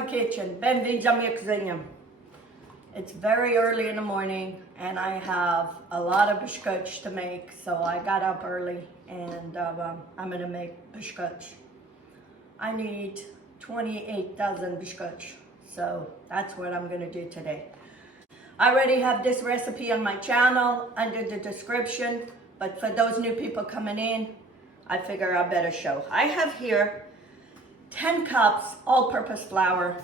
my kitchen. Bem-vindos à minha cozinha. It's very early in the morning and I have a lot of biscoitos to make, so I got up early and I'm gonna make biscoitos. I need 28,000 biscoitos, so that's what I'm gonna do today. I already have this recipe on my channel under the description, but for those new people coming in, I figure I better show. I have here 10 cups all-purpose flour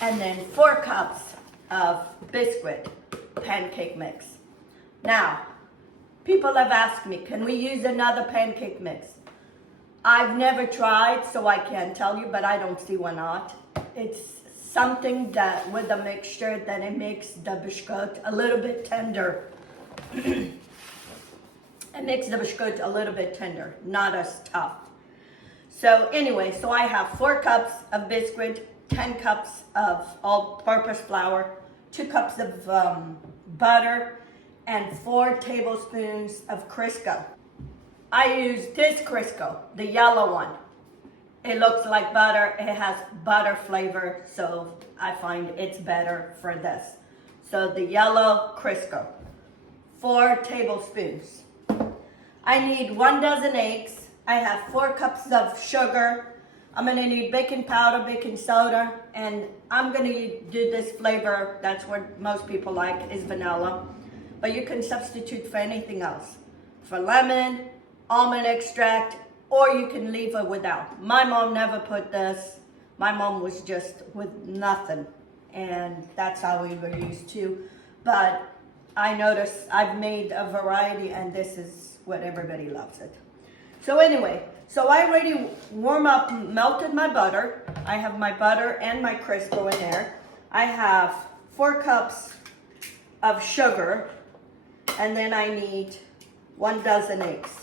and then 4 cups of biscuit pancake mix. Now, people have asked me, can we use another pancake mix? I've never tried, so I can't tell you, but I don't see why not. It's something that with the mixture that it makes the biscuit a little bit tender. It makes the biscuit a little bit tender, not as tough. So anyway, so I have 4 cups of biscuit, 10 cups of all-purpose flour, 2 cups of butter, and 4 tablespoons of Crisco. I use this Crisco, the yellow one. It looks like butter, it has butter flavor, so I find it's better for this. So the yellow Crisco, 4 tablespoons. I need 1 dozen eggs. I have 4 cups of sugar. I'm gonna need baking powder, baking soda, and I'm gonna do this flavor, that's what most people like, is vanilla. But you can substitute for anything else. For lemon, almond extract, or you can leave it without. My mom never put this. My mom was just with nothing, and that's how we were used to. But I noticed I've made a variety, and this is what everybody loves it. So anyway, so I already melted my butter. I have my butter and my Crisco in there. I have 4 cups of sugar, and then I need 1 dozen eggs.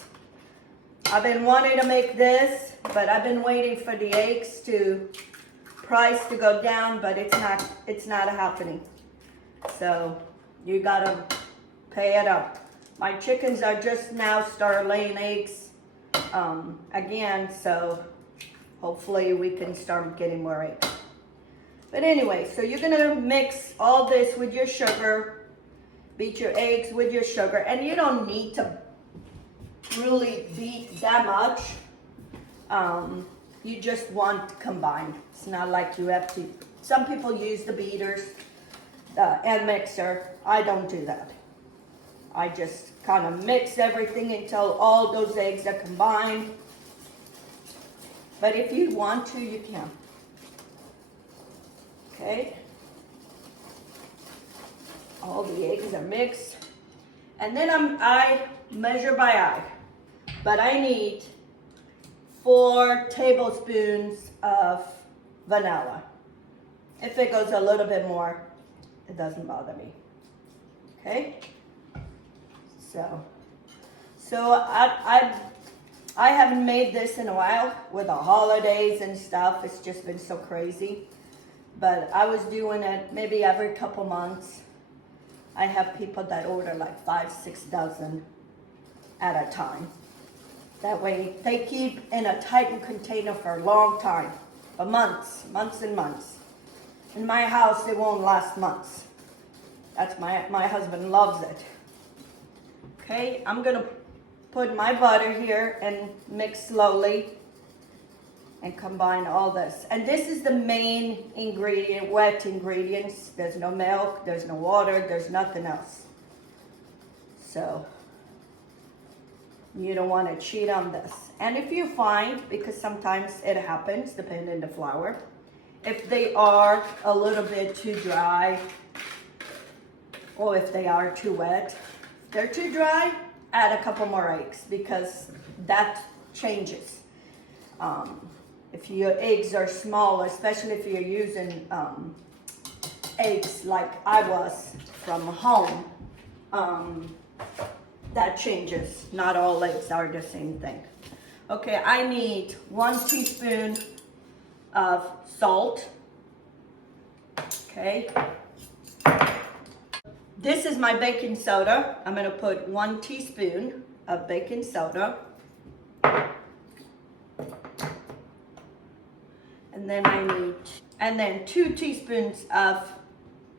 I've been wanting to make this, but I've been waiting for the eggs price to go down, but it's not happening. So you gotta pay it up. My chickens are just now start laying eggs again, so hopefully we can start getting more eggs. But anyway, so you're gonna mix all this with your sugar, beat your eggs with your sugar, and you don't need to really beat that much. You just want to combine. It's not like you have to. Some people use the beaters and mixer. I don't do that. I just kind of mix everything until all those eggs are combined. But if you want to, you can. Okay. All the eggs are mixed. And then I measure by eye. But I need 4 tablespoons of vanilla. If it goes a little bit more, it doesn't bother me. Okay? So I haven't made this in a while with the holidays and stuff. It's just been so crazy. But I was doing it maybe every couple months. I have people that order like 5-6 dozen at a time. That way they keep in a tightened container for a long time, for months and months. In my house, it won't last months. That's my husband loves it. Okay, I'm gonna put my butter here and mix slowly and combine all this. And this is the main ingredient, wet ingredients. There's no milk, there's no water, there's nothing else. So you don't want to cheat on this. And if you find, because sometimes it happens, depending on the flour, if they are a little bit too dry, or if they are too wet, if they're too dry, add a couple more eggs, because that changes. If your eggs are small, especially if you're using eggs like I was from home, that changes. Not all eggs are the same thing. Okay, I need 1 teaspoon of salt. Okay. This is my baking soda. I'm gonna put 1 teaspoon of baking soda. And then and then 2 teaspoons of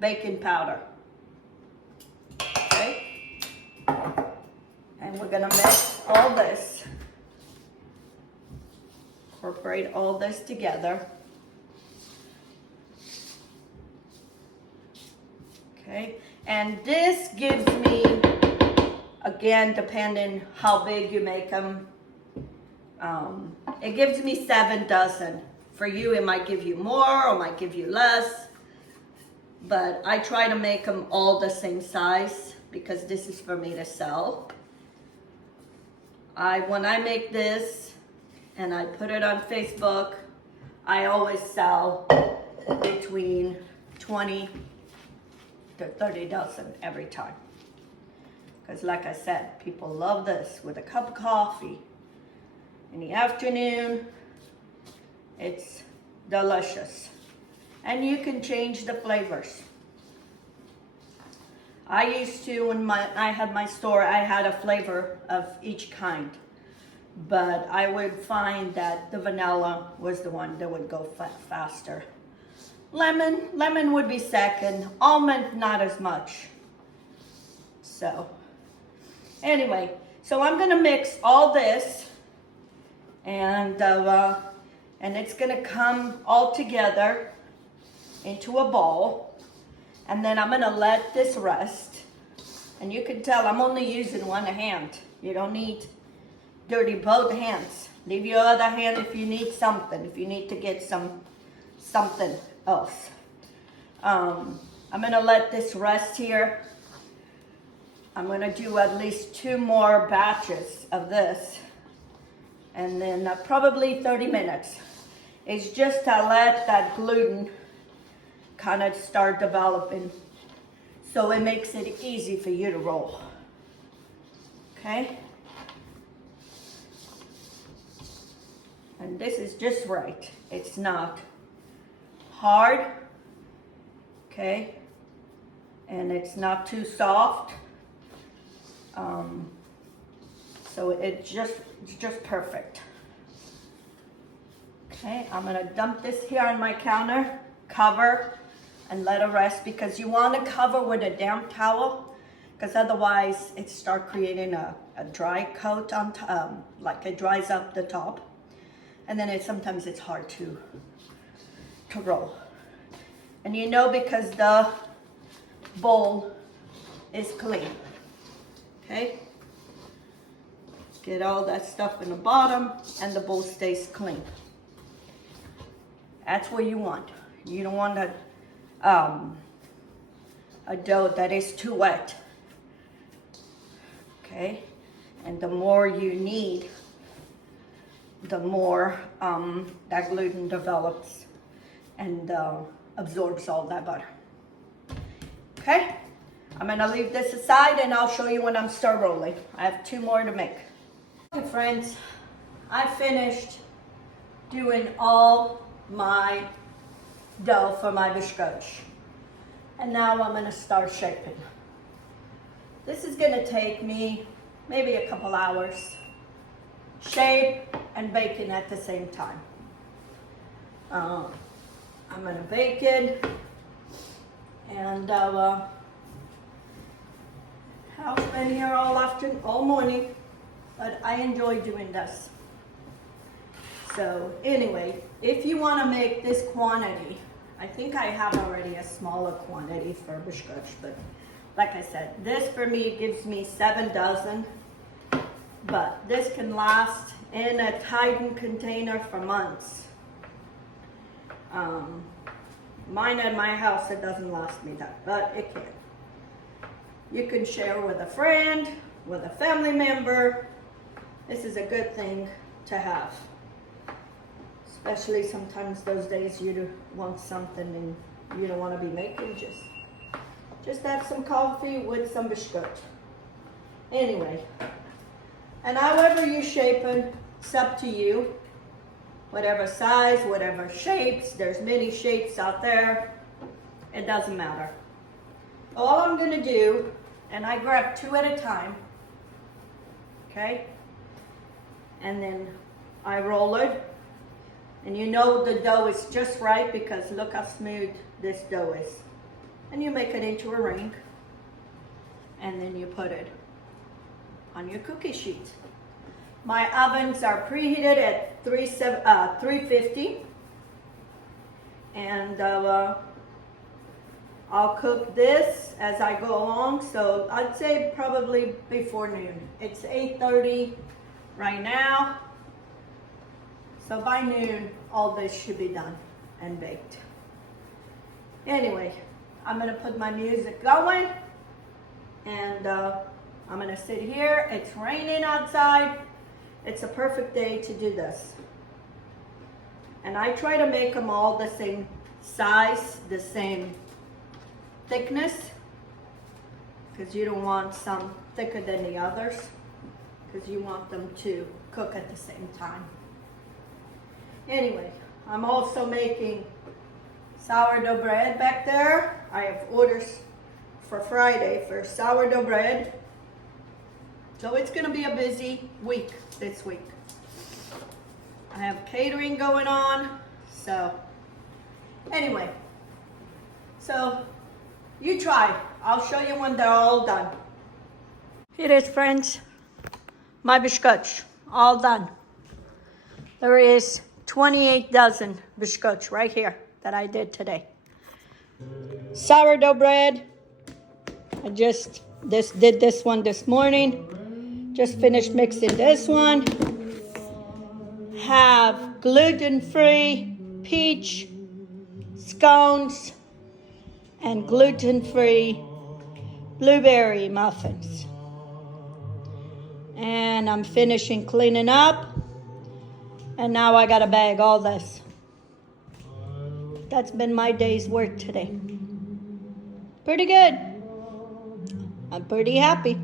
baking powder. Okay? And we're gonna mix all this. Incorporate all this together. Okay, and this gives me, again, depending how big you make them, it gives me 7 dozen. For you, it might give you more or might give you less, but I try to make them all the same size because this is for me to sell. When I make this and I put it on Facebook, I always sell between 20 to 30 dozen every time. Because like I said, people love this with a cup of coffee in the afternoon. It's delicious. And you can change the flavors. I used to, when I had my store, I had a flavor of each kind. But I would find that the vanilla was the one that would go faster. Lemon would be second. Almond, not as much. So, anyway, so I'm gonna mix all this, and it's gonna come all together into a bowl, and then I'm gonna let this rest. And you can tell I'm only using one hand. You don't need dirty both hands. Leave your other hand if you need something, if you need to get something else. I'm gonna let this rest here. I'm gonna do at least 2 more batches of this, and then probably 30 minutes. It's just to let that gluten kind of start developing, so it makes it easy for you to roll. Okay? And this is just right. It's not hard, okay? And it's not too soft. So it's just perfect. Okay, I'm gonna dump this here on my counter, cover, and let it rest, because you wanna cover with a damp towel, because otherwise it start creating a dry coat on top, like it dries up the top. And then sometimes it's hard to roll. And you know, because the bowl is clean. Okay? Get all that stuff in the bottom and the bowl stays clean. That's what you want. You don't want a dough that is too wet. Okay? And the more you need, the more that gluten develops and absorbs all that butter. Okay? I'm gonna leave this aside and I'll show you when I'm start rolling. I have 2 more to make. Okay, friends, I finished doing all my dough for my biscotti. And now I'm gonna start shaping. This is gonna take me maybe a couple hours. Shape and baking at the same time. I'm gonna bake it, and I'll spend here all morning, but I enjoy doing this. So anyway, if you want to make this quantity, I think I have already a smaller quantity for biscotti, but like I said, this for me gives me 7 dozen, but this can last in a tightened container for months. Mine at my house, it doesn't last me that, but it can. You can share with a friend, with a family member. This is a good thing to have. Especially sometimes those days you want something and you don't want to be making, just have some coffee with some biscotti. Anyway, and however you shape it, it's up to you. Whatever size, whatever shapes, there's many shapes out there. It doesn't matter. All I'm gonna do, and I grab 2 at a time, okay? And then I roll it And you know the dough is just right because look how smooth this dough is. And you make it into a ring. And then you put it on your cookie sheet. My ovens are preheated at 350. And I'll cook this as I go along. So I'd say probably before noon. It's 8:30 right now. So by noon, all this should be done and baked. Anyway, I'm gonna put my music going and I'm gonna sit here. It's raining outside. It's a perfect day to do this. And I try to make them all the same size, the same thickness, because you don't want some thicker than the others, because you want them to cook at the same time. Anyway, I'm also making sourdough bread back there. I have orders for Friday for sourdough bread. So it's gonna be a busy week this week. I have catering going on, so anyway, so you try. I'll show you when they're all done. Here it is, friends. My biscotti, all done. There is 28 dozen biscotti right here that I did today. Sourdough bread. I just did this one this morning. Just finished mixing this one. Have gluten-free peach scones and gluten-free blueberry muffins. And I'm finishing cleaning up. And now I gotta bag all this. That's been my day's work today. Pretty good. I'm pretty happy.